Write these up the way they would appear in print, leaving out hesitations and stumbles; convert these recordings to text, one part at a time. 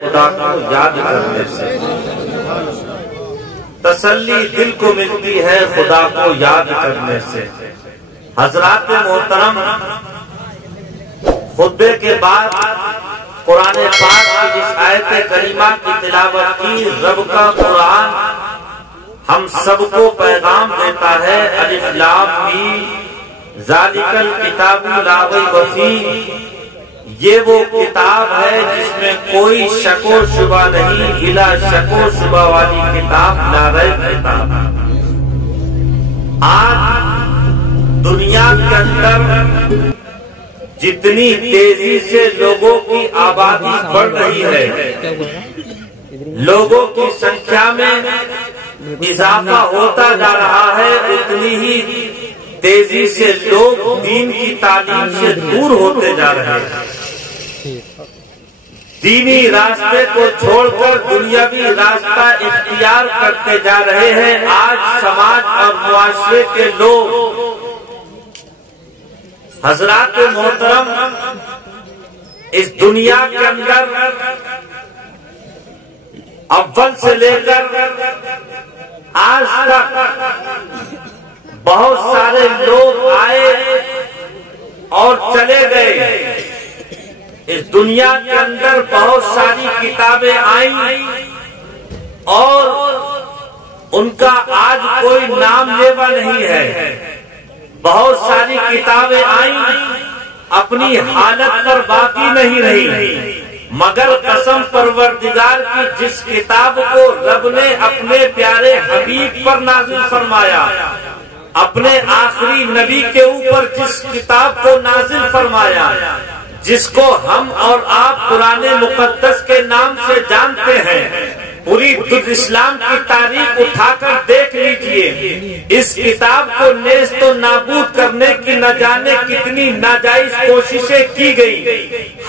خدا کو یاد کرنے سے تسلی دل کو ملتی ہے، خدا کو یاد کرنے سے۔ حضرات محترم، خطبے کے بعد قرآن پاک کی جس آیت کریمہ کی تلاوت کی، رب کا قرآن ہم سب کو پیغام دیتا ہے، الف لام میم ذالک الکتاب لا ریب فیہ، یہ وہ کتاب ہے جس میں کوئی شک و شبہ نہیں، بلا شک و شبہ والی کتاب، لا ریب کتاب۔ آج دنیا کے اندر جتنی تیزی سے لوگوں کی آبادی بڑھ رہی ہے، لوگوں کی سنکھیا میں اضافہ ہوتا جا رہا ہے، اتنی ہی تیزی سے لوگ دین کی تعلیم سے دور ہوتے جا رہے ہیں، دینی راستے کو چھوڑ کر دنیاوی راستہ اختیار کرتے جا رہے ہیں۔ آج سماج اور معاشرے کے لوگ، حضرات محترم، اس دنیا کے اندر اول سے لے کر آج تک بہت سارے لوگ آئے اور چلے گئے، اس دنیا کے اندر بہت ساری کتابیں آئیں اور ان کا آج کوئی نام لیوا نہیں ہے۔ بہت ساری کتابیں آئیں، اپنی حالت پر باقی نہیں رہی، مگر قسم پروردگار کی جس کتاب کو رب نے اپنے پیارے حبیب پر نازل فرمایا، اپنے آخری نبی کے اوپر جس کتاب کو نازل فرمایا، جس کو ہم اور آپ قرآن مقدس کے نام سے جانتے ہیں، پوری اسلام کی تاریخ اٹھا کر دیکھ لیجئے، اس کتاب کو نیست و نابود کرنے کی نہ جانے کتنی ناجائز کوششیں کی گئی،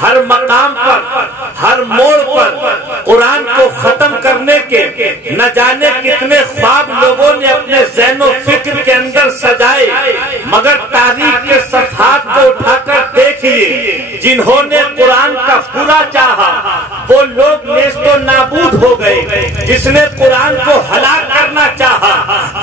ہر مقام پر، ہر موڑ پر قرآن کو ختم کرنے کے نہ جانے کتنے خواب لوگوں نے اپنے ذہن و فکر کے اندر سجائے، مگر تاریخ کے صفحات کو اٹھا کر دیکھیے، جنہوں نے قرآن کا برا چاہا وہ لوگ نیست و نابود ہو گئے، جس نے قرآن کو ہلاک کرنا چاہا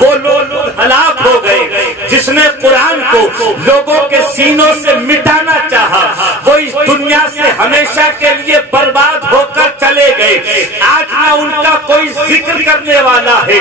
وہ لوگ ہلاک ہو گئے، جس نے قرآن کو لوگوں کے سینوں سے مٹانا چاہا وہ اس دنیا سے ہمیشہ کے لیے برباد ہو کر چلے گئے۔ آج نہ ان کا کوئی ذکر کرنے والا ہے،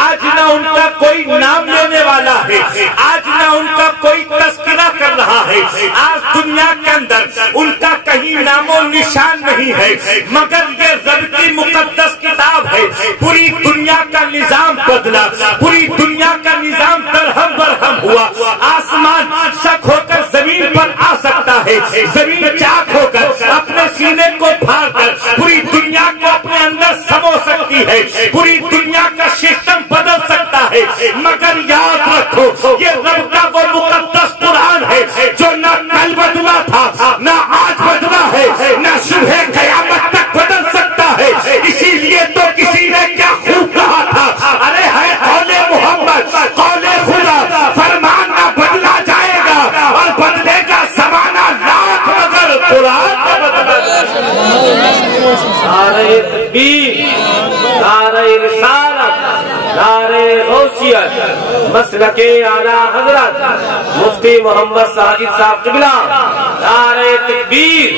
آج نہ ان کا کوئی نام لینے والا ہے، آج نہ ان کا کوئی تذکرہ کر رہا ہے، آج دنیا کے اندر ان کا کہیں نام و نشان نہیں ہے، مگر یہ رب کی مقدس کتاب ہے، پوری دنیا کا نظام بدلا، پوری دنیا کا نظام درہم برہم ہوا، آسمان شک ہو کر زمین پر آ سکتا ہے، زمین چاک ہو کر اپنے سینے کو پھاڑ کر پوری دنیا کو اپنے اندر سمو سکتی ہے، پوری دنیا کا سسٹم بدل سکتا ہے، مگر یاد رکھو یہ رب کا وہ مقدس قرآن ہے جو نہ کل بدلا تھا، نہ آج بدلا ہے، نہ صبح قیامت تک بدل سکتا ہے۔ اسی لیے تو کسی نے کیا خوب کہا تھا، ارے ہے قول محمد قول خدا، فرمان نہ بدلا جائے گا اور بدلے گا زمانہ لاکھ مگر قرآن نہ بدلا جائے گا۔ نعرہ تکبیر، نعرہ رسالت، نعرہ غوثیت، مسلک اعلیٰ حضرت مفتی محمد ساجد صاحب قبلہ، نعرہ تکبیر۔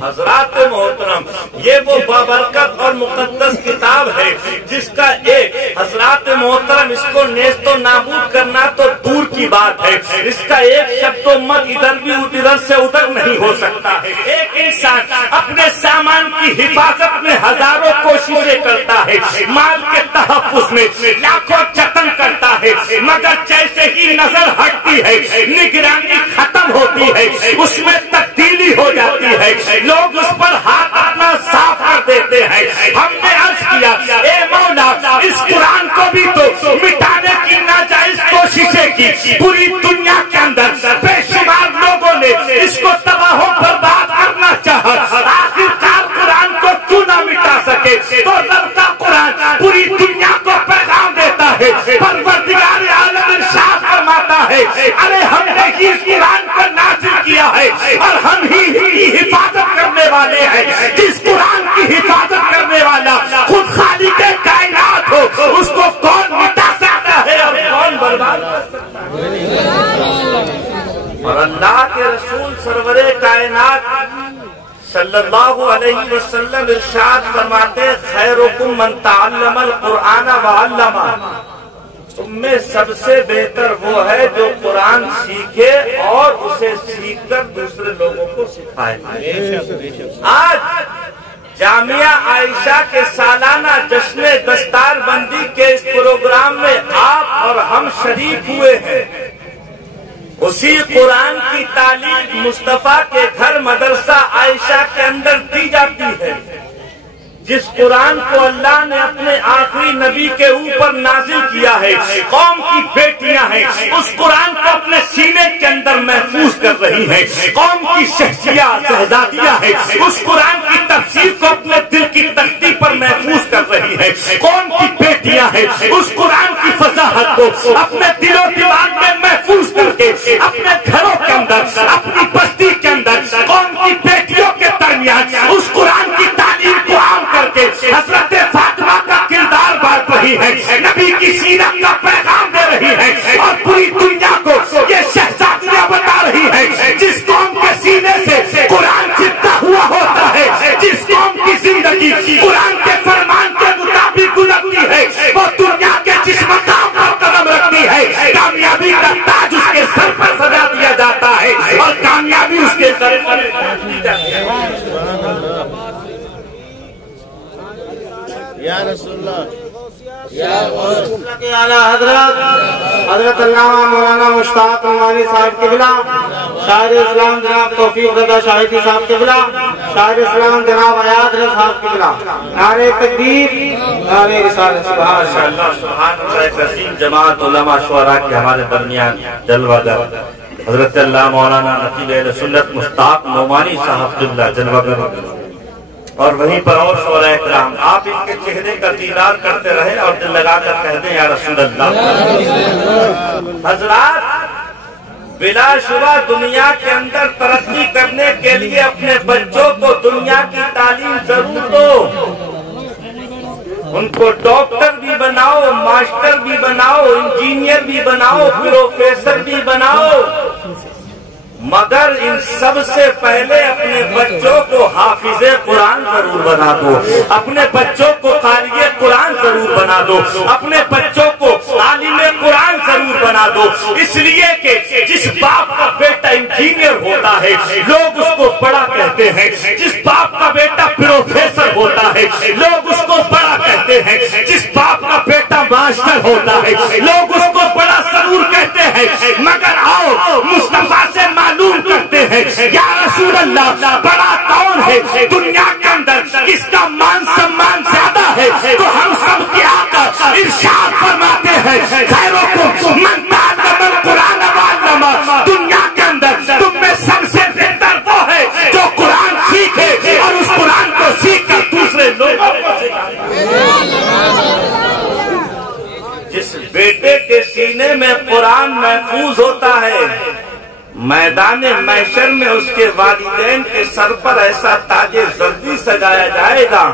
حضرات محترم، یہ وہ بابرکت اور مقدس کتاب ہے جس کا ایک، حضرات محترم، اس کو نیست و نابود کرنا تو دور کی بات ہے، اس کا ایک شبد و مت ادھر بھی ادھر سے ادھر نہیں ہو سکتا ہے۔ ایک انسان اپنے سامان کی حفاظت میں ہزاروں کوششیں کرتا ہے، مال کے تحفظ میں لاکھوں جتن کرتا ہے، مگر جیسے ہی نظر ہٹتی ہے، نگرانی ختم ہوتی ہے، اس میں تبدیلی ہو جاتی ہے، لوگ اس پر ہاتھ اپنا صاف کر دیتے ہیں۔ ہم نے عرض کیا اے مولا اس قرآن کو بھی تو مٹانے کی ناجائز کوششیں کی، پوری دنیا کے اندر بے شمار لوگوں نے اس کو تباہ و برباد کرنا چاہا، آخرکار قرآن کو کیوں نہ مٹا سکے؟ تو رب کا قرآن پوری دنیا کو پیغام دیتا ہے، پروردگار عالم ارشاد فرماتا ہے ارے ہم نے اس قرآن کو نازل کیا ہے اور ہم ہی کی حفاظت کرنے جس قرآن کی حفاظت کرنے والا خود خالق کائنات ہو، اس کو کون مٹا سکتا ہے اور کون برباد کر سکتا ہے؟ اور اللہ کے رسول سرور کائنات صلی اللہ علیہ وسلم ارشاد فرماتے خیرکم من تعلم القرآن وعلمہ، تم میں سب سے بہتر وہ ہے جو قرآن سیکھے اور اسے سیکھ کر دوسرے لوگوں کو سکھائے۔ آج جامعہ عائشہ کے سالانہ جشن دستار بندی کے اس پروگرام میں آپ اور ہم شریک ہوئے ہیں۔ اسی قرآن کی تعلیم مصطفیٰ کے گھر مدرسہ عائشہ کے اندر دی جاتی ہے، جس قرآن کو اللہ نے اپنے آخری نبی کے اوپر نازل کیا ہے۔ قوم کی بیٹیاں ہیں، اس قرآن کو اپنے سینے کے اندر محفوظ کر رہی ہیں۔ قوم کی شہزادیاں ہیں، اس قرآن کی تفسیر کو اپنے دل کی تختی پر محفوظ کر رہی ہیں۔ قوم کی بیٹیاں ہیں، اس قرآن کی فصاحت کو اپنے دل و دماغ میں محفوظ کر کے اپنے گھروں کے اندر، اپنی بستی کے اندر قوم کی بیٹیوں کے درمیان اس قرآن کی تعلیم کو عام کر کے حضرت فاطمہ کا کردار بانٹ رہی ہے، نبی کی سیرت کا پیغام دے رہی ہے، اور پوری دنیا کو یہ شہزادیاں بتا رہی ہے جس قوم کے سینے سے قرآن چپتا ہوا ہوتا ہے، جس قوم کی زندگی قرآن کے فرمان کے مطابق گزرتی ہے، وہ دنیا کے جس مقام پر قدم رکھتی ہے کامیابی کا تاج اس کے سر پر سجا دیا جاتا ہے اور کامیابی اس کے سر پر دی جاتی ہے۔ یا رسول اللہ حضرت علامہ مولانا مشتاق نعمانی صاحب قبلہ، شاعر اسلام جناب توفیق رضا شاہدی صاحب قبلہ، شاعر اسلام جناب ایاز رضا صاحب قبلہ، نعرہ تکبیر، نعرہ رسالت۔ سبحان اللہ، سبحان اللہ۔ عظیم جماعت علماء شعراء کے ہمارے درمیان جلوہ گر حضرت اللہ مولانا نقیب اہل سنت مشتاق نعمانی صاحب قبلہ جلوہ گر، اور وہیں پر اور شعراء کرام، آپ ان کے چہرے کا دیدار کرتے رہے اور دل لگا کر کہہ دیں یا رسول اللہ۔ حضرات، بلا شبہ دنیا کے اندر ترقی کرنے کے لیے اپنے بچوں کو دنیا کی تعلیم ضرور دو، ان کو ڈاکٹر بھی بناؤ، ماسٹر بھی بناؤ، انجینئر بھی بناؤ، پروفیسر بھی بناؤ، مگر ان سب سے پہلے اپنے بچوں کو حافظ قرآن ضرور بنا دو، اپنے بچوں کو قاری قرآن ضرور بنا دو، اپنے بچوں کو عالم قرآن ضرور بنا دو، اس لیے کہ جس باپ کا بیٹا انجینئر ہوتا ہے لوگ اس کو بڑا کہتے ہیں، جس باپ کا بیٹا پروفیسر ہوتا ہے لوگ اس کو بڑا کہتے ہیں، جس باپ کا بیٹا ماسٹر ہوتا ہے لوگ اس کو بڑا ضرور کہتے ہیں، مگر آؤ مصطفیٰ سے معلوم کرتے ہیں یا رسول اللہ بڑا کون ہے دنیا کے اندر، کس کا مان سمان زیادہ ہے؟ تو ہم سب کے آقا ارشاد فرماتے ہیں خیرکم من تعلم القرآن وعلمہ، دنیا کے اندر تم میں سب سے بہتر وہ ہے جو قرآن سیکھے اور اس قرآن کو سیکھ کر دوسرے لوگوں کو سکھائے۔ جس بیٹے کے سینے میں قرآن محفوظ ہوتا ہے، میدان محشر میں اس کے والدین کے سر پر ایسا تاج زردی سجایا جائے گا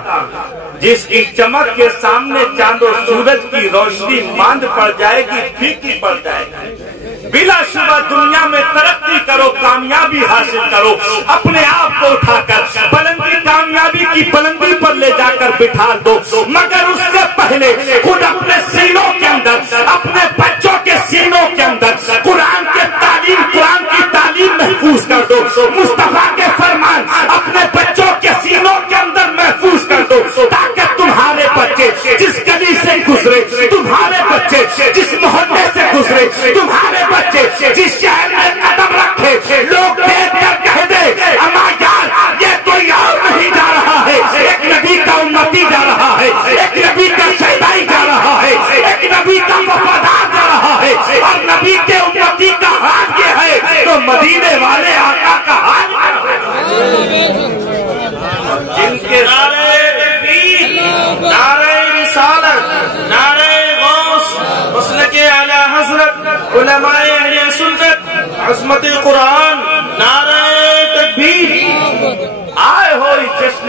جس کی چمک کے سامنے چاند و سورج کی روشنی ماند پڑ جائے گی، پھیکی پڑ جائے گی۔ بلا شبہ دنیا میں ترقی کرو، کامیابی حاصل کرو، اپنے آپ کو اٹھا کر بلندی کامیابی کی بلندی پر لے جا کر بٹھا دو، مگر اس سے پہلے خود اپنے سینوں کے اندر، اپنے بچوں کے سینوں کے اندر قرآن کی تعلیم محفوظ کر دو، مصطفیٰ کے فرمان اپنے بچوں کے سینوں کے اندر محفوظ کر دو، تاکہ تمہارے بچے جس گلی سے گزرے، تمہارے بچے جس محلے سے گزرے، تمہارے بچے جس شہر میں قدم رکھے، لوگ دیکھ کر کہہ دے اما یار یہ کوئی اور نہیں جا رہا ہے، ایک نبی کا امتی جا رہا ہے، ایک نبی کا شہدائی جا رہا ہے، ایک نبی کا وفادار جا رہا ہے، اور نبی کے امتی کا حال یہ ہے تو مدینے والے آقا کا حال جن کے نعرہ تکبیر، نعرہ رسالت، نعرہ غوث، مسلک اعلی حضرت، علماء اہل سنت، عظمت قرآن، نعرہ تکبیر، آئے ہو اس جشن